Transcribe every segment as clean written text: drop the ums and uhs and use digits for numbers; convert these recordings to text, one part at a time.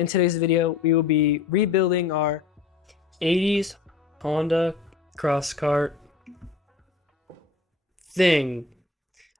in today's video, we will be rebuilding our 80s Honda crosskart thing.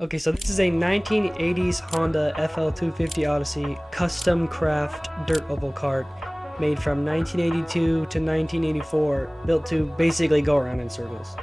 Okay, so this is a 1980s Honda FL250 Odyssey custom craft dirt oval cart made from 1982 to 1984, built to basically go around in circles.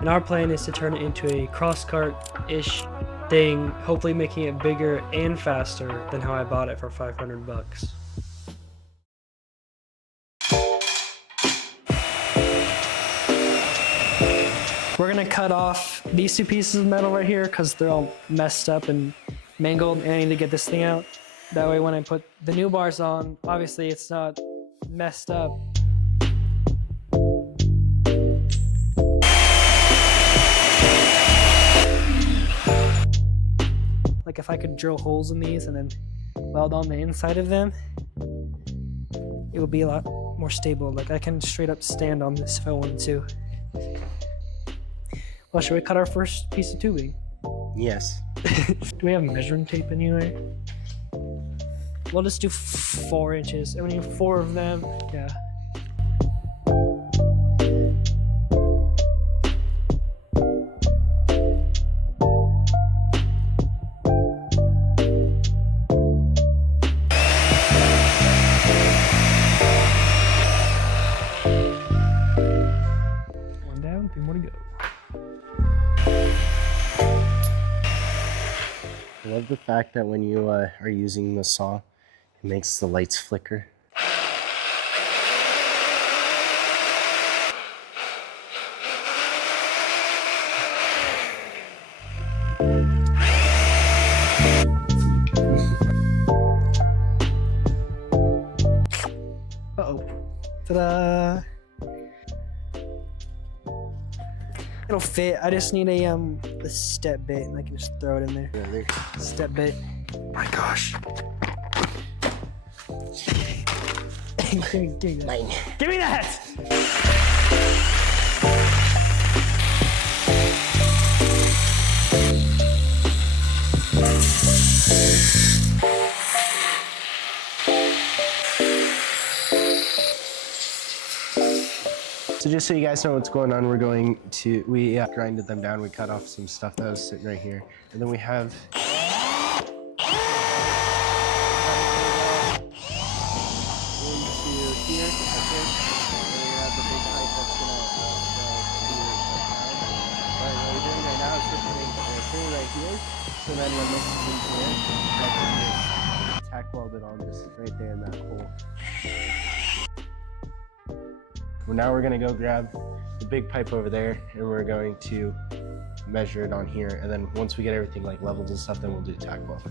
And our plan is to turn it into a crosskart-ish thing, hopefully making it bigger and faster than how I bought it for 500 bucks. We're gonna cut off these two pieces of metal right here because they're all messed up and mangled, and I need to get this thing out. That way when I put the new bars on, obviously it's not messed up. Like if I could drill holes in these and then weld on the inside of them, it would be a lot more stable. Like I can straight up stand on this if I wanted to. Well, should we cut our first piece of tubing? Yes. Do we have measuring tape anywhere? We'll just do 4 inches. And we need 4 of them. Yeah. One down, 2 more to go. I love the fact that when you are using the saw, it makes the lights flicker. Uh-oh. Ta-da! It'll fit. I just need a step bit and I can just throw it in there. Really? Step bit. Oh my gosh. give me that. Mine. Give me that! So just so you guys know what's going on, we grinded them down. We cut off some stuff that was sitting right here. And then we have into here, I think. And we have the big pipe that's gonna Alright, what we're doing right now is we're putting the thing right here. So then when this is in here, I can just tack weld it on just right there in that hole. Well, now we're gonna go grab the big pipe over there and we're going to measure it on here. And then once we get everything like leveled and stuff, then we'll do tack weld.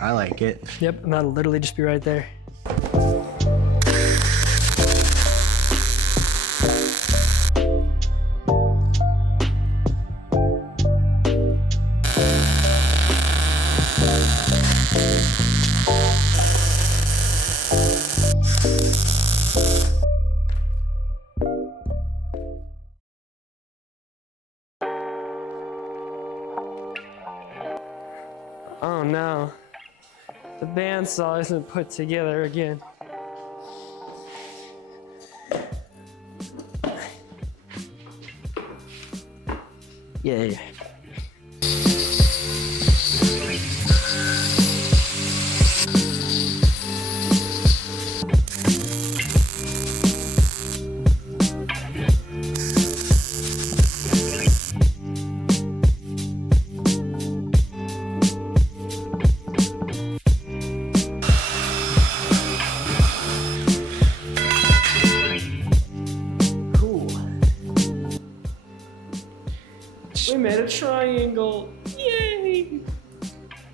I like it. Yep, and that'll literally just be right there. Oh no, the bandsaw isn't put together again. Yay. We made a triangle. Yay!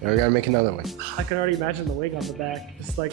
Now we gotta make another one. I can already imagine the wig on the back. It's like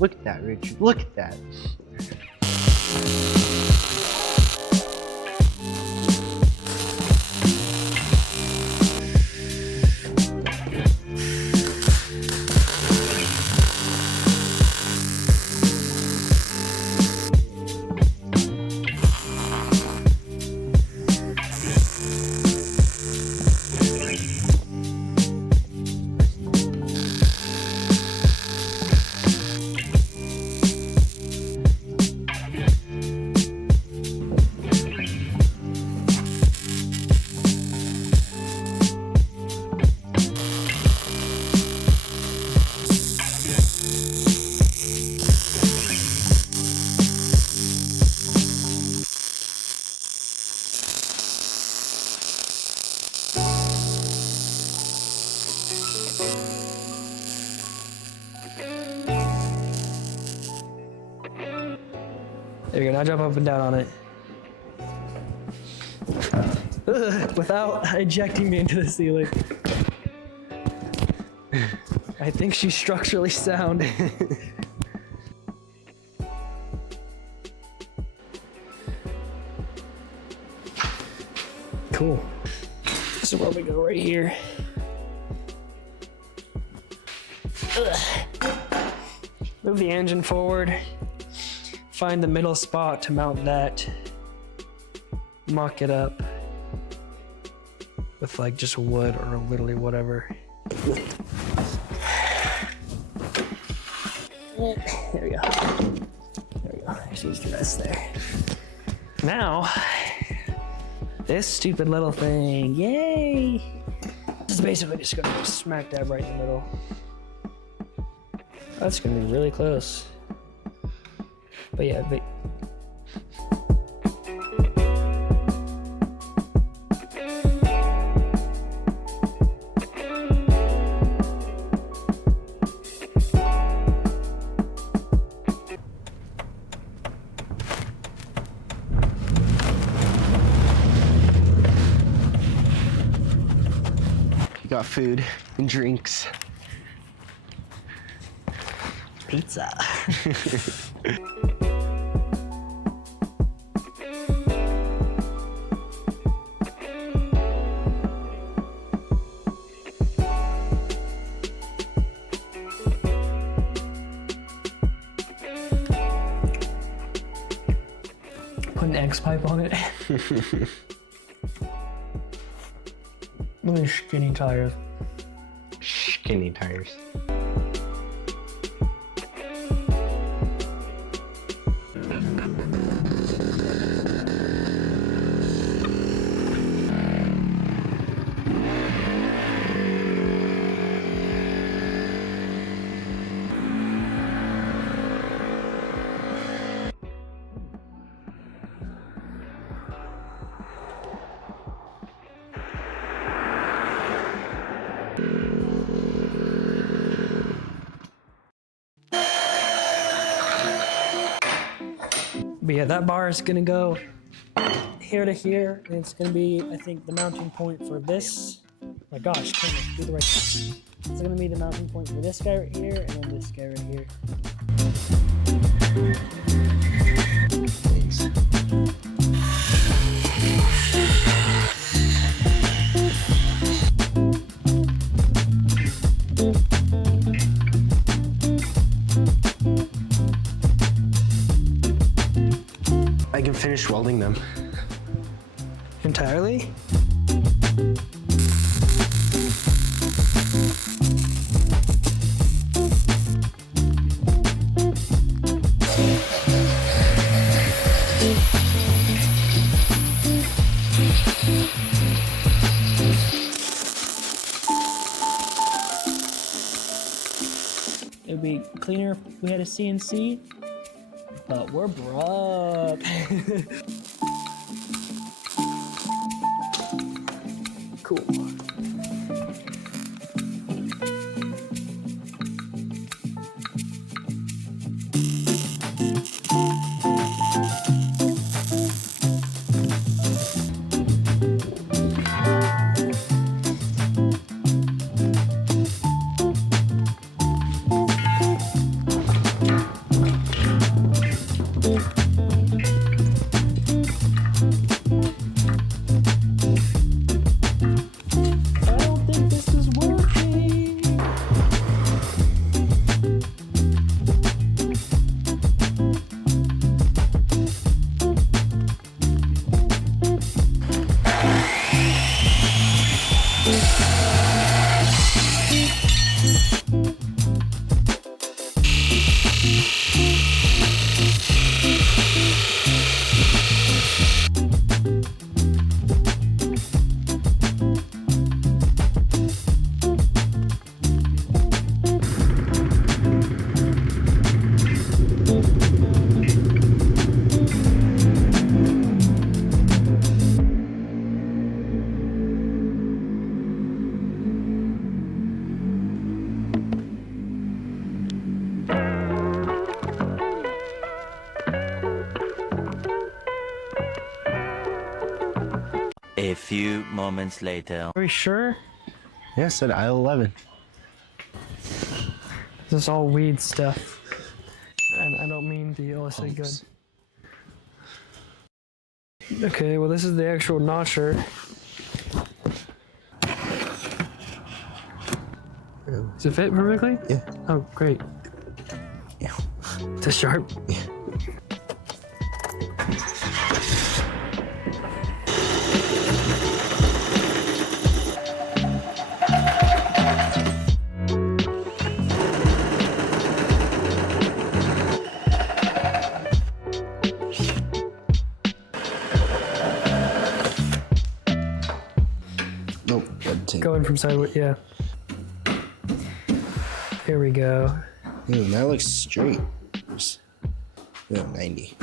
Look at that, Richard. Look at that. There you go, now jump up and down on it. Ugh, without ejecting me into the ceiling. I think she's structurally sound. Cool. So where we go right here. Ugh. Move the engine forward. Find the middle spot to mount that. Mock it up with like just wood or literally whatever. There we go. There we go. She's the rest there. Now, this stupid little thing, yay! This is basically just gonna go smack dab right in the middle. That's gonna be really close. But yeah, You got food and drinks. pizza. Put an X pipe on it. Look at these skinny tires. Skinny tires. But yeah, that bar is gonna go here to here, and it's gonna be, I think, the mounting point for this. My gosh, come on, do the right thing. It's gonna be the mounting point for this guy right here, and then this guy right here. Thanks. I can finish welding them. Entirely? It would be cleaner if we had a CNC, but we're broke. Cool. A few moments later. Are we sure? Yeah, I said aisle 11. This is all weed stuff. And I don't mean to be illicitly good. Humps. Okay, well this is the actual notcher. Does it fit perfectly? Yeah. Oh, great. Yeah. Is it sharp? Yeah. Nope, red tape. Going from sideways, yeah. Here we go. That looks straight. Oh, 90.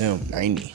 Oh, 90.